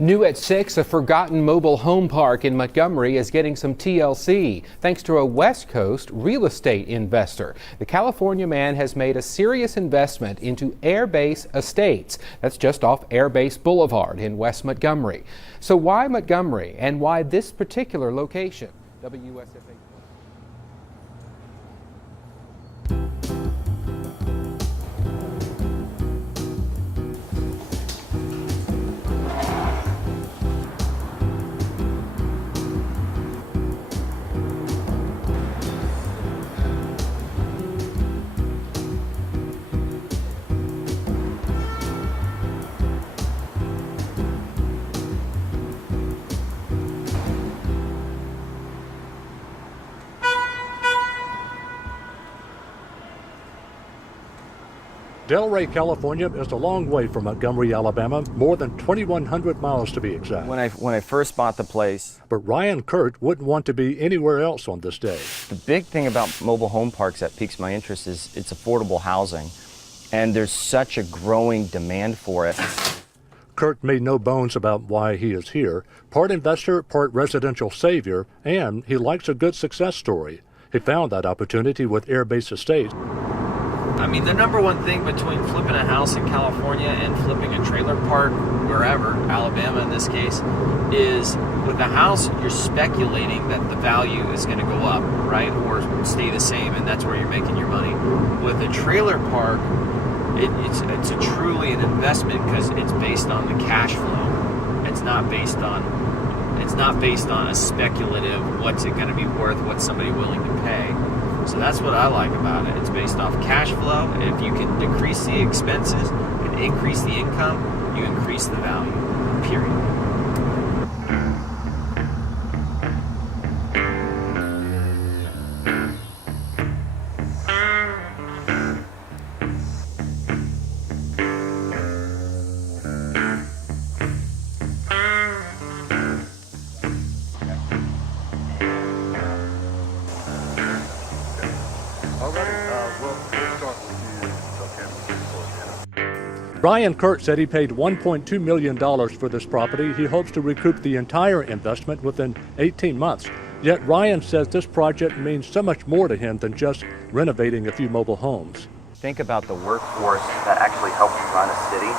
New at 6, a forgotten mobile home park in Montgomery is getting some TLC thanks to a West Coast real estate investor. The California man has made a serious investment into Airbase Estates. That's just off Airbase Boulevard in West Montgomery. So why Montgomery and why this particular location? WSFA. Delray, California is a long way from Montgomery, Alabama, more than 2,100 miles to be exact. When I first bought the place. But Ryan Kirk wouldn't want to be anywhere else on this day. The big thing about mobile home parks that piques my interest is it's affordable housing, and there's such a growing demand for it. Kirk made no bones about why he is here. Part investor, part residential savior, and he likes a good success story. He found that opportunity with Airbase Estates. I mean, the number one thing between flipping a house in California and flipping a trailer park wherever, Alabama in this case, is with the house, you're speculating that the value is going to go up, right? Or stay the same, and that's where you're making your money. With a trailer park, it's a truly an investment because it's based on the cash flow. It's not based on a speculative, what's it going to be worth, what's somebody willing to pay. So that's what I like about it. It's based off cash flow. If you can decrease the expenses and increase the income, you increase the value, period. Ryan Kirk said he paid $1.2 million for this property. He hopes to recoup the entire investment within 18 months. Yet Ryan says this project means so much more to him than just renovating a few mobile homes. Think about the workforce that actually helps run a city.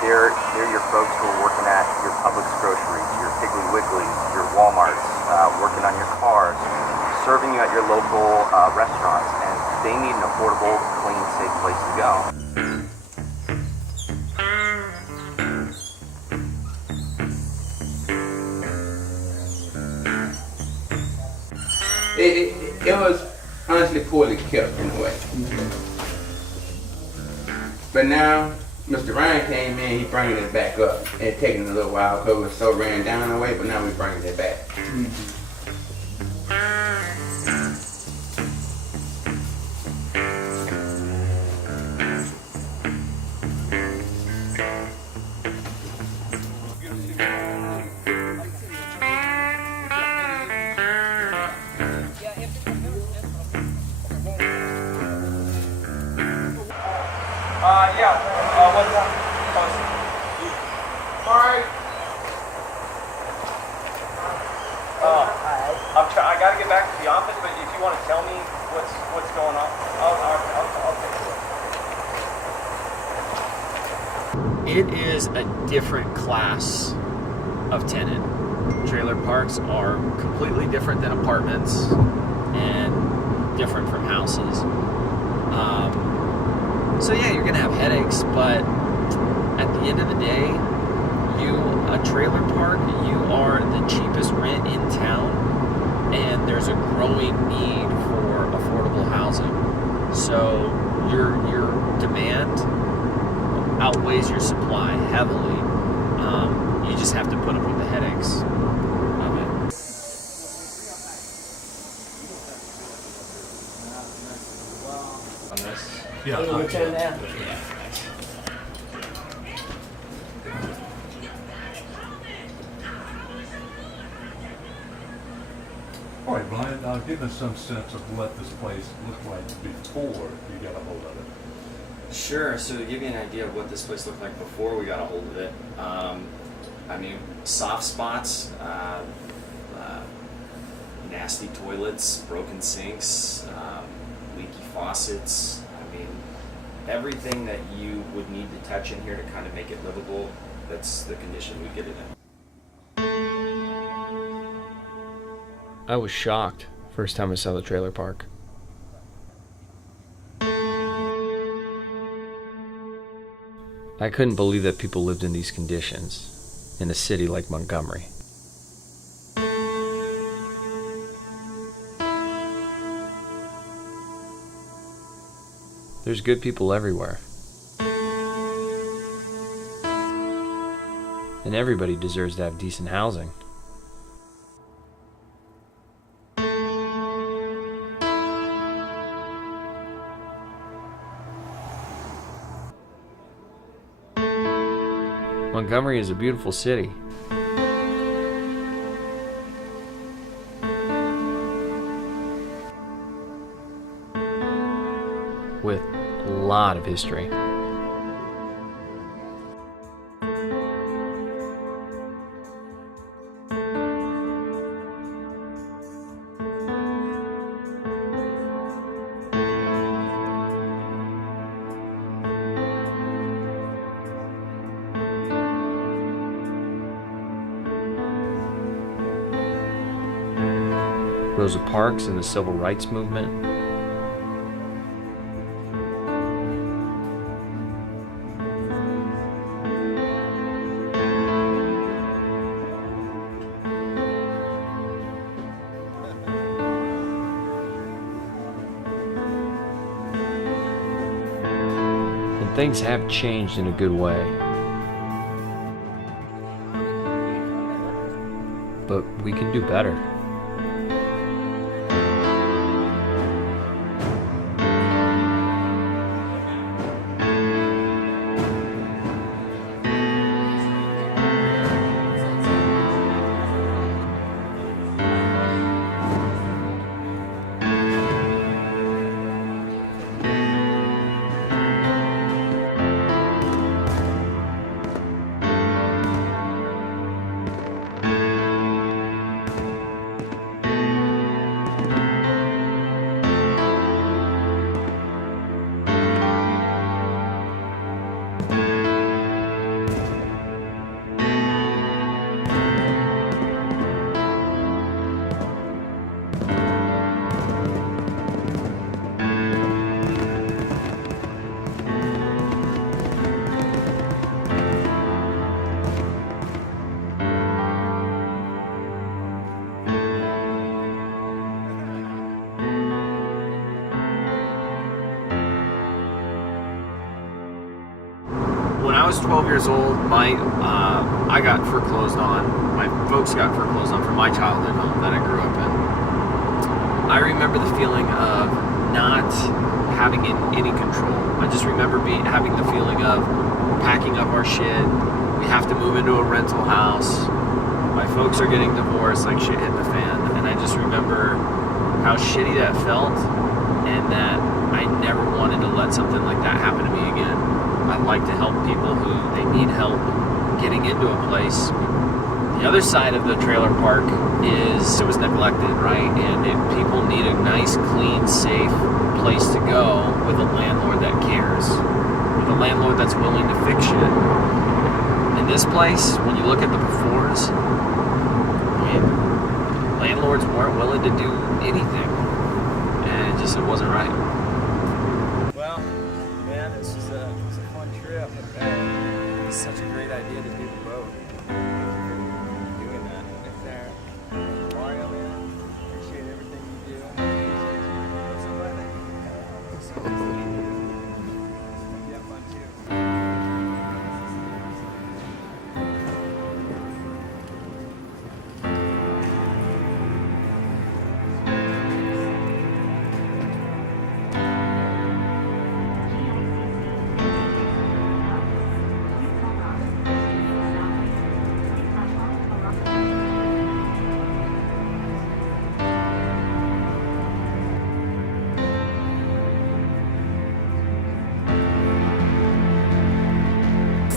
They're your folks who are working at your Publix groceries, your Piggly Wigglies, your Walmarts, working on your cars, serving you at your local restaurants, and they need an affordable, clean, safe place to go. It was honestly poorly kept in a way. But now, Mr. Ryan came in, he bringing it back up. It taking a little while because it was so ran down in a way, but now we're bringing it back. What's up? Alright. I gotta get back to the office, but if you want to tell me what's going on, I'll take a look. It is a different class of tenant. Trailer parks are completely different than apartments and different from houses. So yeah, you're gonna have headaches, but at the end of the day, a trailer park, you are the cheapest rent in town, and there's a growing need for affordable housing. So your demand outweighs your supply heavily. You just have to put up with the headaches of it. On this. Yeah. All right, Brian, give us some sense of what this place looked like before you got a hold of it. Sure. So to give you an idea of what this place looked like before we got a hold of it, I mean, soft spots, nasty toilets, broken sinks, leaky faucets. I mean, everything that you would need to touch in here to kind of make it livable, that's the condition we get it in. I was shocked first time I saw the trailer park. I couldn't believe that people lived in these conditions in a city like Montgomery. There's good people everywhere. And everybody deserves to have decent housing. Montgomery is a beautiful city. With a lot of history. Rosa Parks and the Civil Rights Movement. And things have changed in a good way. But we can do better. When I was 12 years old, I got foreclosed on. My folks got foreclosed on from my childhood home that I grew up in. I remember the feeling of not having any control. I just remember having the feeling of packing up our shit. We have to move into a rental house. My folks are getting divorced, like shit hit the fan. And I just remember how shitty that felt, and that I never wanted to let something like that happen to me again. I like to help people who they need help getting into a place. The other side of the trailer park is it was neglected, right? And people need a nice, clean, safe place to go with a landlord that cares, with a landlord that's willing to fix shit. In this place, when you look at the befores, landlords weren't willing to do anything, and it wasn't right. Well, man, this was a fun trip. It's such a great idea to do the boat. Doing that right there. Mario, man, appreciate everything you do. What's up, buddy? You have fun too.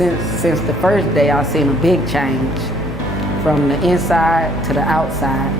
since the first day, I've seen a big change from the inside to the outside.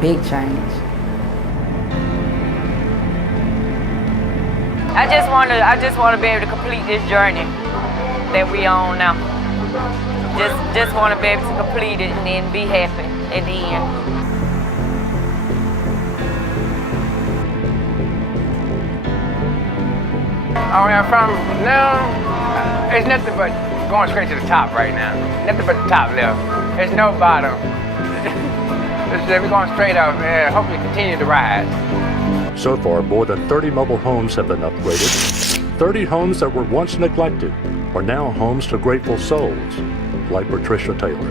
Big change. I just want to be able to complete this journey that we on now. Just want to be able to complete it and then be happy at the end. Where I'm from now, it's nothing but going straight to the top right now. Nothing but the top left. There's no bottom. We're going straight up and hopefully continue to rise. So far, more than 30 mobile homes have been upgraded. 30 homes that were once neglected are now homes to grateful souls, like Patricia Taylor.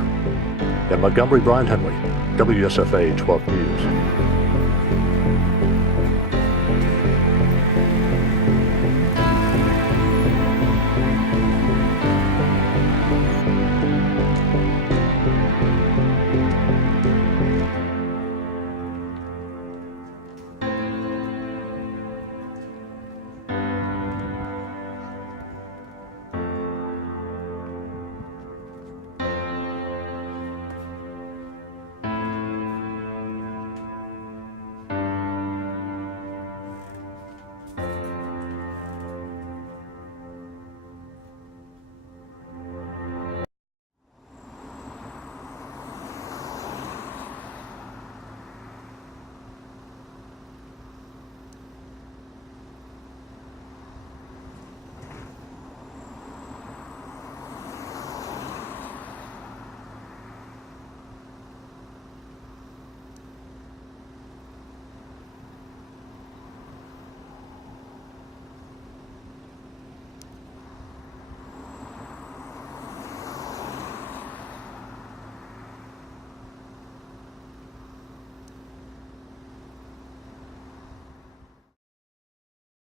In Montgomery, Brian Henley, WSFA 12 News.